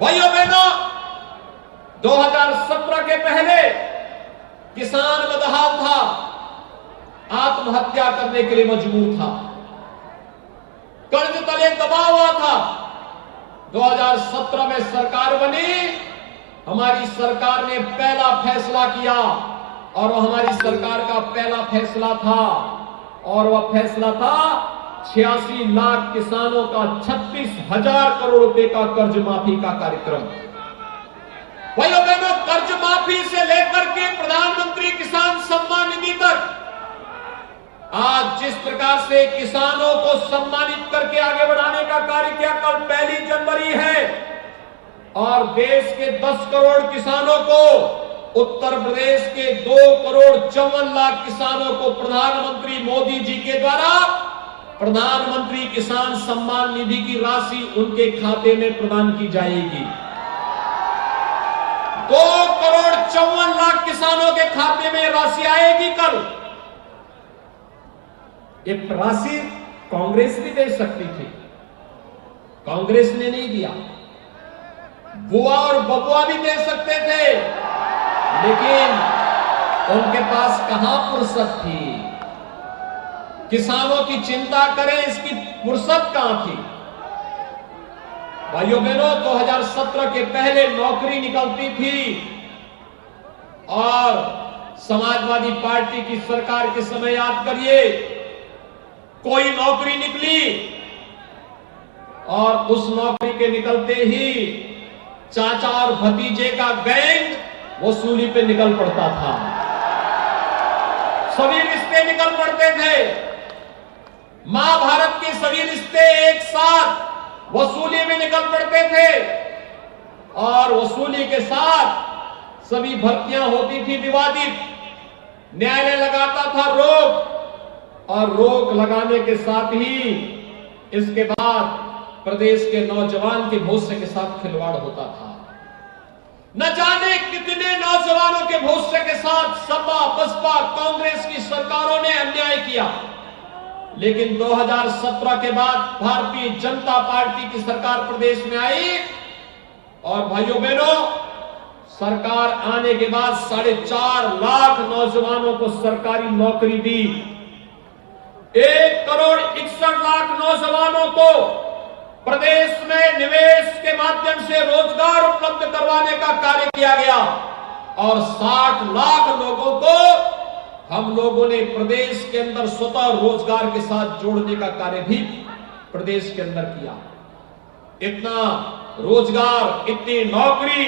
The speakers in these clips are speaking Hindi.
भाइयों बहनों, 2017 के पहले किसान बदहाल था, आत्महत्या करने के लिए मजबूर था, कर्ज तले दबा हुआ था। 2017 में सरकार बनी, हमारी सरकार ने पहला फैसला किया और वह हमारी सरकार का पहला फैसला था और वह फैसला था 86 लाख किसानों का 36,000 करोड़ रुपए का कर्ज माफी का कार्यक्रम। भाइयों बहनों, कर्ज माफी से लेकर के प्रधानमंत्री किसान सम्मान निधि तक आज जिस प्रकार से किसानों को सम्मानित करके आगे बढ़ाने का कार्य किया, कल 1 जनवरी है और देश के 10 करोड़ किसानों को, उत्तर प्रदेश के 2,54,00,000 किसानों को प्रधानमंत्री मोदी जी के द्वारा प्रधानमंत्री किसान सम्मान निधि की राशि उनके खाते में प्रदान की जाएगी। 2,54,00,000 किसानों के खाते में राशि आएगी कल। ये राशि कांग्रेस भी दे सकती थी, कांग्रेस ने नहीं दिया। बुआ और बबुआ भी दे सकते थे, लेकिन उनके पास कहां फुर्सत थी। किसानों की चिंता करें, इसकी फुर्सत कहां थी। भाइयों बहनों, 2017 के पहले नौकरी निकलती थी और समाजवादी पार्टी की सरकार के समय याद करिए, कोई नौकरी निकली और उस नौकरी के निकलते ही चाचा और भतीजे का गैंग वसूली पे निकल पड़ता था। सभी रिश्ते निकल पड़ते थे, महाभारत के सभी रिश्ते एक साथ वसूली में निकल पड़ते थे और वसूली के साथ सभी भर्तियां होती थी विवादित। न्यायालय लगाता था रोक और रोक लगाने के साथ ही इसके बाद प्रदेश के नौजवान के भविष्य के साथ खिलवाड़ होता था। न जाने कितने नौजवानों के भविष्य के साथ सपा, बसपा, कांग्रेस की सरकारों ने अन्याय किया, लेकिन 2017 के बाद भारतीय जनता पार्टी की सरकार प्रदेश में आई और भाइयों बहनों, सरकार आने के बाद 4.5 लाख नौजवानों को सरकारी नौकरी दी। 1,61,00,000 नौजवानों को प्रदेश में निवेश के माध्यम से रोजगार उपलब्ध करवाने का कार्य किया गया और 60 लाख लोगों को हम लोगों ने प्रदेश के अंदर स्वतः रोजगार के साथ जोड़ने का कार्य भी प्रदेश के अंदर किया। इतना रोजगार, इतनी नौकरी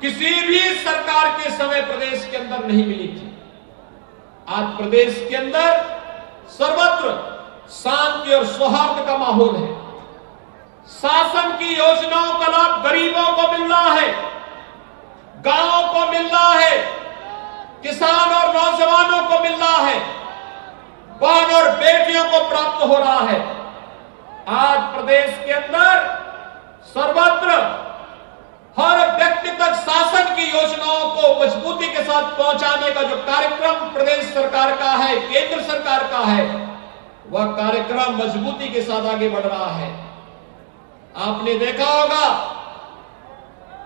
किसी भी सरकार के समय प्रदेश के अंदर नहीं मिली थी। आज प्रदेश के अंदर सर्वत्र शांति और सौहार्द का माहौल है। शासन की योजनाओं का लाभ गरीबों को मिल रहा है, गांवों को मिल रहा है, किसान और नौजवानों को मिल रहा है, बहन और बेटियों को प्राप्त हो रहा है। आज प्रदेश के अंदर सर्वत्र हर व्यक्ति तक शासन की योजनाओं को मजबूती के साथ पहुंचाने का जो कार्यक्रम प्रदेश सरकार का है, केंद्र सरकार का है, वह कार्यक्रम मजबूती के साथ आगे बढ़ रहा है। आपने देखा होगा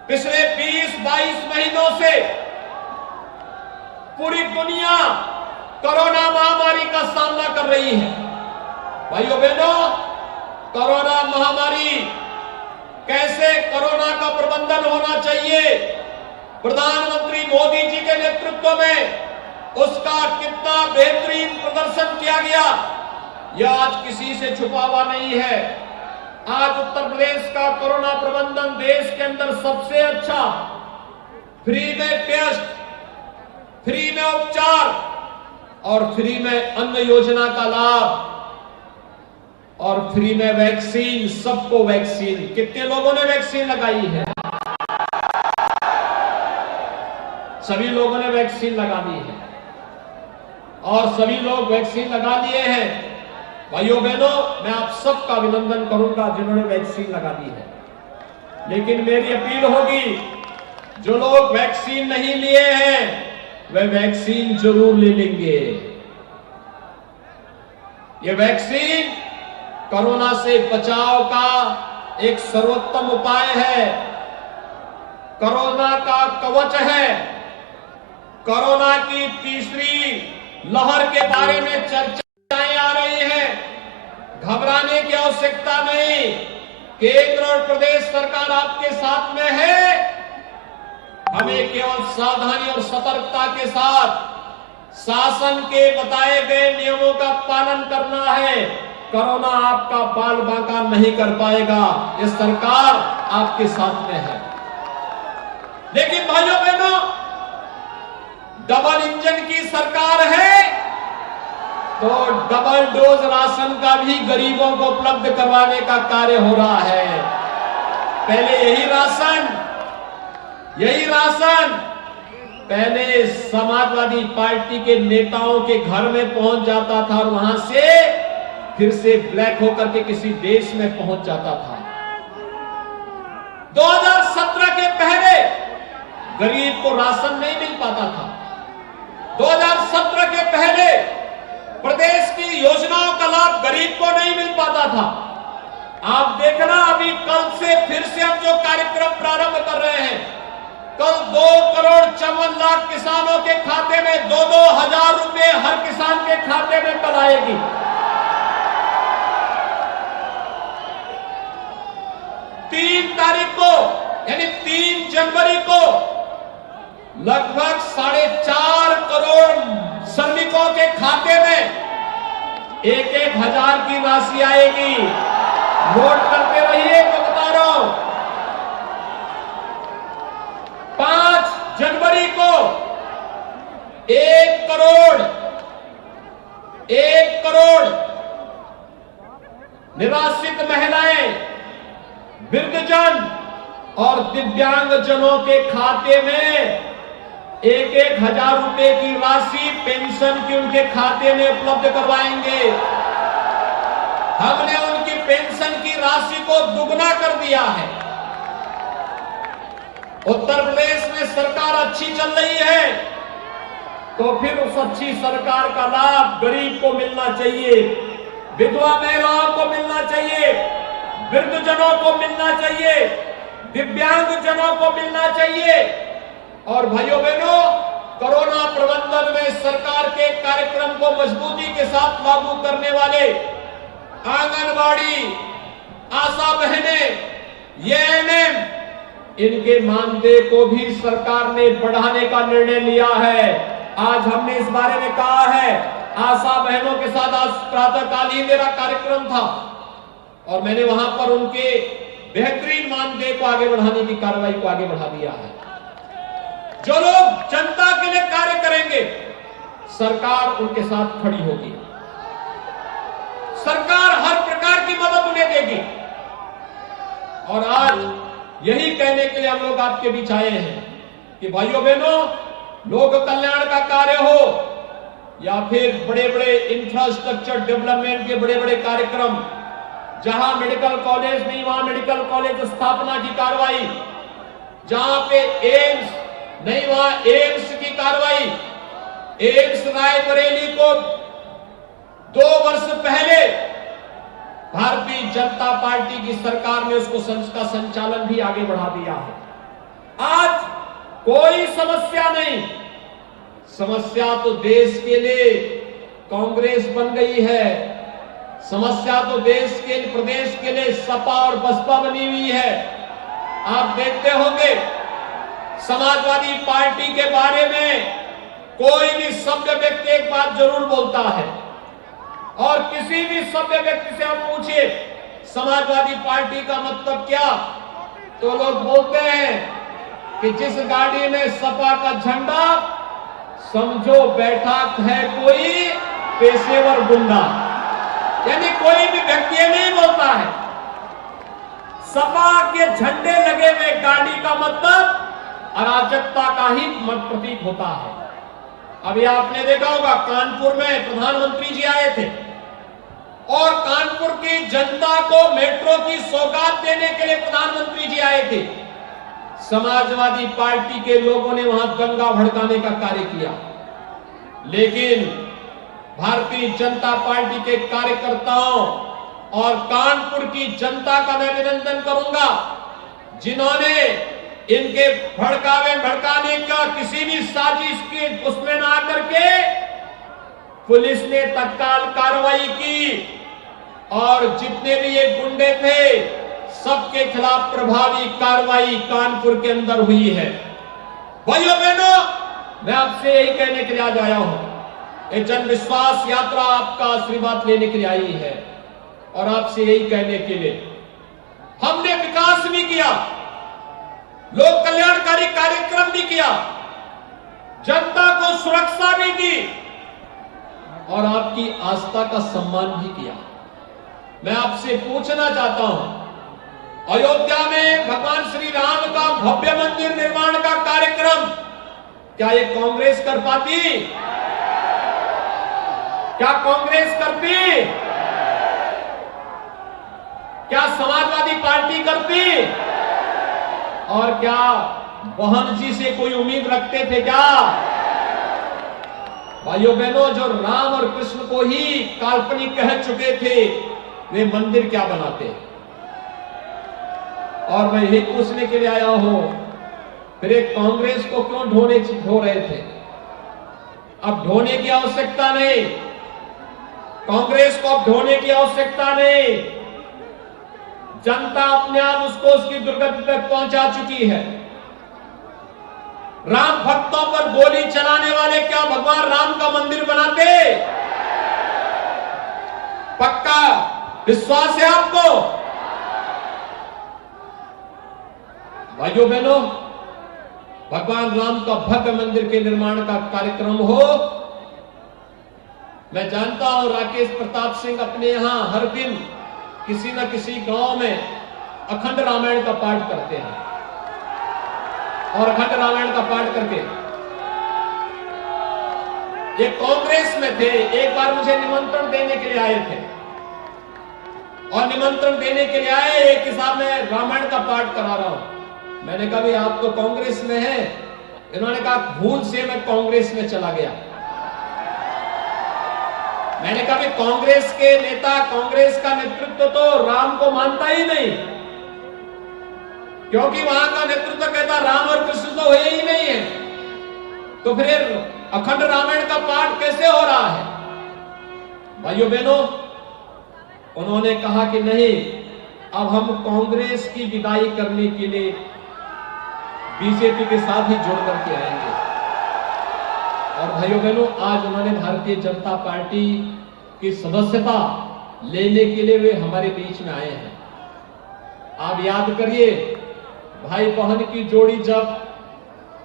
पिछले 20-22 महीनों से पूरी दुनिया कोरोना महामारी का सामना कर रही है। भाइयों बहनों, कोरोना महामारी, कैसे कोरोना का प्रबंधन होना चाहिए, प्रधानमंत्री मोदी जी के नेतृत्व में उसका कितना बेहतरीन प्रदर्शन किया गया, यह आज किसी से छुपा हुआ नहीं है। आज उत्तर प्रदेश का कोरोना प्रबंधन देश के अंदर सबसे अच्छा, फ्री में टेस्ट, फ्री में उपचार और फ्री में अन्न योजना का लाभ और फ्री में वैक्सीन, सबको वैक्सीन। कितने लोगों ने वैक्सीन लगाई है? सभी लोगों ने वैक्सीन लगा दी है और सभी लोग वैक्सीन लगा लिए हैं। भाइयों बहनों, मैं आप सबका अभिनंदन करूंगा जिन्होंने वैक्सीन लगा दी है, लेकिन मेरी अपील होगी, जो लोग वैक्सीन नहीं लिए हैं वे वैक्सीन जरूर ले लेंगे। ये वैक्सीन कोरोना से बचाव का एक सर्वोत्तम उपाय है। कोरोना का कवच है। कोरोना की तीसरी लहर के बारे में चर्चाएं आ रही हैं। घबराने की आवश्यकता नहीं। केंद्र और प्रदेश सरकार आपके साथ में है। हमें केवल सावधानी और सतर्कता के साथ शासन के बताए गए नियमों का पालन करना है। कोरोना आपका बाल बांका नहीं कर पाएगा। ये सरकार आपके साथ में है। लेकिन भाइयों बहनों, डबल इंजन की सरकार है तो डबल डोज राशन का भी गरीबों को उपलब्ध करवाने का कार्य हो रहा है। पहले यही राशन पहले समाजवादी पार्टी के नेताओं के घर में पहुंच जाता था और वहां से फिर से ब्लैक होकर के किसी देश में पहुंच जाता था। 2017 के पहले गरीब को राशन नहीं मिल पाता था। 2017 के पहले प्रदेश की योजनाओं का लाभ गरीब को नहीं मिल पाता था। आप देखना, अभी कल से फिर से हम जो कार्यक्रम प्रारंभ कर रहे हैं, कल 2,54,00,000 किसानों के खाते में 2-2 हजार रुपए हर किसान के खाते में कल आएगी। तीन तारीख को यानी 3 जनवरी को लगभग 4.5 करोड़ श्रमिकों के खाते में 1-1 हजार की राशि आएगी। नोट करते रहिए, मैं बता रहा हूं। 5 जनवरी को 1 करोड़ निराश्रित महिलाएं, वृद्धजन और दिव्यांग जनों के खाते में 1-1 हजार रुपए की राशि पेंशन की उनके खाते में उपलब्ध करवाएंगे। हमने उनकी पेंशन की राशि को दुगना कर दिया है। उत्तर प्रदेश में सरकार अच्छी चल रही है तो फिर उस अच्छी सरकार का लाभ गरीब को मिलना चाहिए, विधवा महिलाओं को मिलना चाहिए, वृद्धजनों को मिलना चाहिए, दिव्यांग जनों को मिलना चाहिए। और भाइयों बहनों, कोरोना प्रबंधन में सरकार के कार्यक्रम को मजबूती के साथ लागू करने वाले आंगनबाड़ी, आशा बहनें, एएनएम, इनके मानदेय को भी सरकार ने बढ़ाने का निर्णय लिया है। आज हमने इस बारे में कहा है। आशा बहनों के साथ आज प्रातःकाल ही मेरा कार्यक्रम था और मैंने वहां पर उनके बेहतरीन मानदेय को आगे बढ़ाने की कार्रवाई को आगे बढ़ा दिया है। जो लोग जनता के लिए कार्य करेंगे, सरकार उनके साथ खड़ी होगी। सरकार हर प्रकार की मदद उन्हें देगी। और आज यही कहने के लिए हम लोग आपके बीच आए हैं कि भाइयों बहनों, लोक कल्याण का कार्य हो या फिर बड़े बड़े इंफ्रास्ट्रक्चर डेवलपमेंट के बड़े बड़े कार्यक्रम, जहां मेडिकल कॉलेज नहीं वहां मेडिकल कॉलेज स्थापना की कार्रवाई, जहां पे एम्स नहीं वहां एम्स की कार्रवाई। एम्स रायबरेली को 2 वर्ष पहले भारतीय जनता पार्टी की सरकार ने उसका संचालन भी आगे बढ़ा दिया है। आज कोई समस्या नहीं। समस्या तो देश के लिए कांग्रेस बन गई है। समस्या तो देश के प्रदेश के लिए सपा और बसपा बनी हुई है। आप देखते होंगे समाजवादी पार्टी के बारे में कोई भी सभ्य व्यक्ति एक बात जरूर बोलता है, और किसी भी सभ्य व्यक्ति से आप पूछिए समाजवादी पार्टी का मतलब क्या, तो लोग बोलते हैं कि जिस गाड़ी में सपा का झंडा, समझो बैठा है कोई पेशेवर गुंडा। यानी कोई भी व्यक्ति ये नहीं बोलता है सपा के झंडे लगे हुए गाड़ी का मतलब अराजकता का ही प्रतीक होता है। अभी आपने देखा होगा कानपुर में प्रधानमंत्री जी आए थे और कानपुर की जनता को मेट्रो की सौगात देने के लिए प्रधानमंत्री जी आए थे। समाजवादी पार्टी के लोगों ने वहां दंगा भड़काने का कार्य किया, लेकिन भारतीय जनता पार्टी के कार्यकर्ताओं और कानपुर की जनता का मैं अभिनंदन करूंगा, जिन्होंने इनके भड़काने का किसी भी साजिश के उसमें ना आकर के पुलिस ने तत्काल कार्रवाई की और जितने भी ये गुंडे थे सबके खिलाफ प्रभावी कार्रवाई कानपुर के अंदर हुई है। भाइयों बहनों, मैं आपसे यही कहने के लिए आज आया हूं। ये जन विश्वास यात्रा आपका आशीर्वाद लेने के लिए आई है और आपसे यही कहने के लिए हमने विकास भी किया, लोक कल्याणकारी कार्यक्रम भी किया, जनता को सुरक्षा भी दी और आपकी आस्था का सम्मान भी किया। मैं आपसे पूछना चाहता हूं, अयोध्या में भगवान श्री राम का भव्य मंदिर निर्माण का कार्यक्रम क्या ये कांग्रेस कर पाती? क्या कांग्रेस करती? क्या समाजवादी पार्टी करती? और क्या बहन जी से कोई उम्मीद रखते थे क्या? भाइयों बहनों, जो राम और कृष्ण को ही काल्पनिक कह चुके थे वे मंदिर क्या बनाते? और मैं यही पूछने के लिए आया हूं, फिर एक कांग्रेस को क्यों ढो रहे थे? अब ढोने की आवश्यकता नहीं, कांग्रेस को अब ढोने की आवश्यकता नहीं। जनता अपने आप उसको उसकी दुर्गति तक पहुंचा चुकी है। राम भक्तों पर गोली चलाने वाले क्या भगवान राम का मंदिर बनाते? पक्का विश्वास है आपको? भाइयों बहनों, भगवान राम का भव्य मंदिर के निर्माण का कार्यक्रम हो। मैं जानता हूं राकेश प्रताप सिंह अपने यहां हर दिन किसी न किसी गांव में अखंड रामायण का पाठ करते हैं और अखंड रामायण का पाठ करके ये कांग्रेस में थे। एक बार मुझे निमंत्रण देने के लिए आए थे और निमंत्रण देने के लिए आए, एक हिसाब में रामायण का पाठ करा रहा हूं। मैंने कहा भाई आप तो कांग्रेस में हैं। इन्होंने कहा भूल से मैं कांग्रेस में चला गया। मैंने कहा भाई कांग्रेस के नेता, कांग्रेस का नेतृत्व तो राम को मानता ही नहीं, क्योंकि वहां का नेतृत्व कहता राम और कृष्ण तो हुए ही नहीं है, तो फिर अखंड रामायण का पाठ कैसे हो रहा है? भाइयों बहनों, उन्होंने कहा कि नहीं, अब हम कांग्रेस की विदाई करने के लिए बीजेपी के साथ ही जुड़ करके आएंगे। और भाइयों बहनों, आज उन्होंने भारतीय जनता पार्टी की सदस्यता लेने के लिए वे हमारे बीच में आए हैं। आप याद करिए, भाई बहन की जोड़ी जब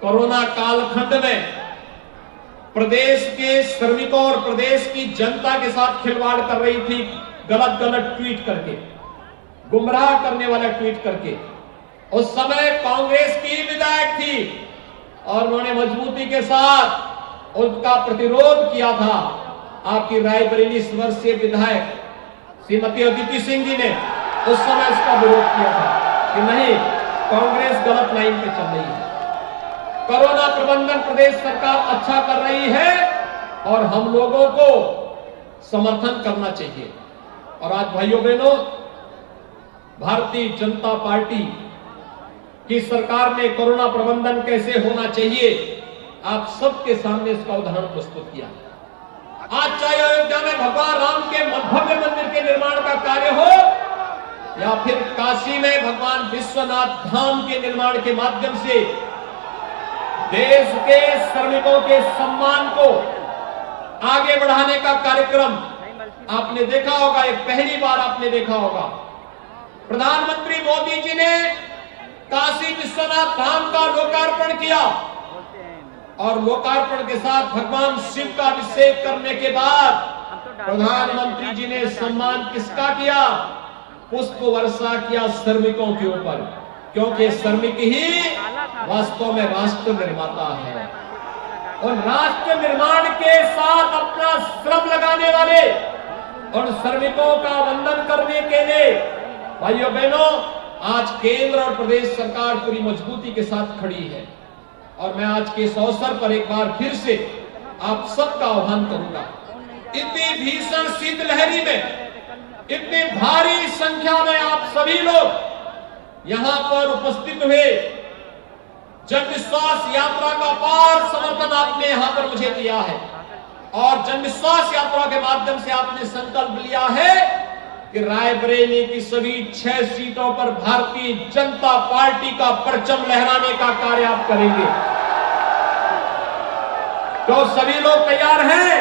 कोरोना कालखंड में प्रदेश के श्रमिकों और प्रदेश की जनता के साथ खिलवाड़ कर रही थी, गलत गलत ट्वीट करके, गुमराह करने वाला ट्वीट करके, उस समय कांग्रेस की विधायक थी और उन्होंने मजबूती के साथ उनका प्रतिरोध किया था। आपकी रायबरेली से विधायक श्रीमती अदिति सिंह जी ने उस समय इसका विरोध किया था कि नहीं, कांग्रेस गलत लाइन पे चल रही है, कोरोना प्रबंधन प्रदेश सरकार अच्छा कर रही है और हम लोगों को समर्थन करना चाहिए। और आज भाइयों बहनों, भारतीय जनता पार्टी की सरकार ने कोरोना प्रबंधन कैसे होना चाहिए आप सबके सामने इसका उदाहरण प्रस्तुत किया। आज चाहे अयोध्या में भगवान राम के भव्य मंदिर के निर्माण का कार्य हो या फिर काशी में भगवान विश्वनाथ धाम के निर्माण के माध्यम से देश के श्रमिकों के सम्मान को आगे बढ़ाने का कार्यक्रम आपने देखा होगा, एक पहली बार आपने देखा होगा, प्रधानमंत्री मोदी जी ने काशी विश्वनाथ धाम का लोकार्पण किया और लोकार्पण के साथ भगवान शिव का अभिषेक करने के बाद प्रधानमंत्री जी ने सम्मान किसका किया? पुष्प वर्षा किया श्रमिकों के ऊपर, क्योंकि श्रमिक ही वास्तव में राष्ट्र निर्माता है। और राष्ट्र निर्माण के साथ अपना श्रम लगाने वाले और श्रमिकों का वंदन करने के लिए भाइयों बहनों, आज केंद्र और प्रदेश सरकार पूरी मजबूती के साथ खड़ी है। और मैं आज के इस अवसर पर एक बार फिर से आप सबका आह्वान करूंगा, इतनी भीषण शीतलहरी में इतनी भारी संख्या में आप सभी लोग यहां पर उपस्थित हुए जन विश्वास यात्रा का अपार समर्थन आपने यहां पर मुझे दिया है और जन विश्वास यात्रा के माध्यम से आपने संकल्प लिया है कि रायबरेली की सभी 6 सीटों पर भारतीय जनता पार्टी का परचम लहराने का कार्य आप करेंगे। तो सभी लोग तैयार हैं?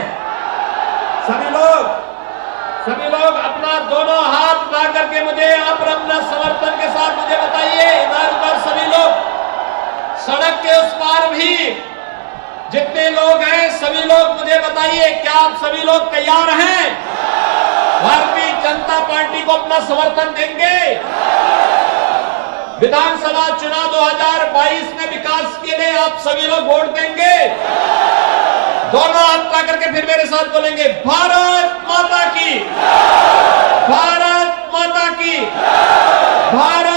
सभी लोग अपना दोनों हाथ उठा करके मुझे आप अपना समर्थन के साथ मुझे बताइए। इधर उधर सभी लोग, सड़क के उस पार भी जितने लोग हैं सभी लोग मुझे बताइए, क्या आप सभी लोग तैयार हैं? भारतीय जनता पार्टी को अपना समर्थन देंगे? विधानसभा चुनाव 2022 में विकास के लिए आप सभी लोग वोट देंगे? दोनों हाथ उठा करके फिर मेरे साथ बोलेंगे, भारत माता की, भारत माता की, भारत